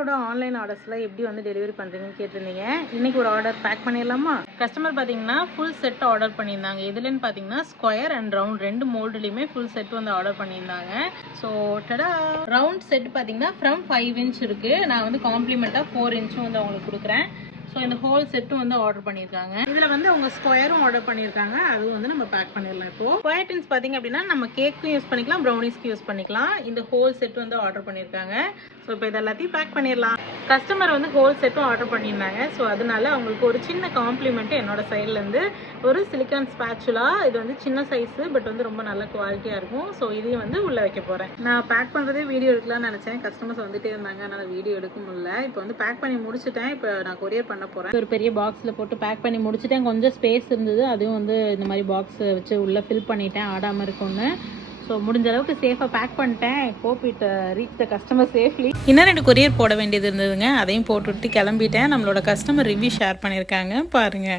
நம்மளோட ஆன்லைன் ஆர்டர்ஸ்லாம் எப்படி வந்து டெலிவரி பண்ணுறீங்கன்னு கேட்டிருந்தீங்க. இன்றைக்கி ஒரு ஆர்டர் பேக் பண்ணிடலாமா? கஸ்டமர் பார்த்தீங்கன்னா ஃபுல் செட் ஆர்டர் பண்ணியிருந்தாங்க. எதுலன்னு பார்த்தீங்கன்னா ஸ்கொயர் அண்ட் ரவுண்ட் 2 மோல்டுலேயுமே ஃபுல் செட் வந்து ஆர்டர் பண்ணியிருந்தாங்க. ஸோ டடா ரவுண்ட் செட் பார்த்தீங்கன்னா ஃப்ரம் 5 இன்ச் இருக்குது. நான் வந்து காம்ப்ளிமெண்ட்டாக 4 இன்ச்சும் வந்து அவங்களுக்கு கொடுக்குறேன். ஸோ இந்த ஹோல் செட்டும் வந்து ஆர்டர் பண்ணியிருக்காங்க. இதில் வந்து அவங்க ஸ்கொயரும் ஆர்டர் பண்ணியிருக்காங்க. அதுவும் வந்து நம்ம பேக் பண்ணிடலாம். இப்போது ஸ்கொயர் டின்ஸ் பார்த்தீங்க அப்படின்னா நம்ம கேக்கும் யூஸ் பண்ணிக்கலாம், ப்ரௌனிஸ்க்கு யூஸ் பண்ணிக்கலாம். இந்த ஹோல் செட் வந்து ஆர்டர் பண்ணியிருக்காங்க. ஸோ இப்போ இது எல்லாத்தையும் பேக் பண்ணிடலாம். கஸ்டமர் வந்து ஹோல் செட்டும் ஆர்டர் பண்ணியிருந்தாங்க. ஸோ அதனால அவங்களுக்கு ஒரு சின்ன காம்ப்ளிமெண்ட் என்னோட சைட்லேருந்து ஒரு சிலிக்கான் ஸ்பேச்சுலா. இது வந்து சின்ன சைஸு, பட் வந்து ரொம்ப நல்ல குவாலிட்டியாக இருக்கும். ஸோ இதையும் வந்து உள்ளே வைக்க போகிறேன். நான் பேக் பண்ணுறதே வீடியோ எடுக்கலாம்னு நினச்சேன். கஸ்டமர்ஸ் வந்துட்டே இருந்தாங்க, அதனால் வீடியோ எடுக்க முடியல. இப்போ வந்து பேக் பண்ணி முடிச்சுட்டேன். இப்போ நான் கொரியர் பண்ண போகிறேன். ஒரு பெரிய பாக்ஸில் போட்டு பேக் பண்ணி முடிச்சுட்டேன். கொஞ்சம் ஸ்பேஸ் இருந்தது, அதுவும் வந்து இந்த மாதிரி பாக்ஸ் வச்சு உள்ளே ஃபில் பண்ணிட்டேன், ஆடாமல் இருக்கும்னு. ஸோ முடிஞ்ச அளவுக்கு சேஃபாக பேக் பண்ணிட்டேன். Hope it reach the customer safely. இன்னும் 2 கொரியர் போட வேண்டியது இருந்ததுங்க, அதையும் போட்டுவிட்டு கிளம்பிட்டேன். நம்மளோட கஸ்டமர் ரிவ்யூ ஷேர் பண்ணியிருக்காங்க, பாருங்கள்.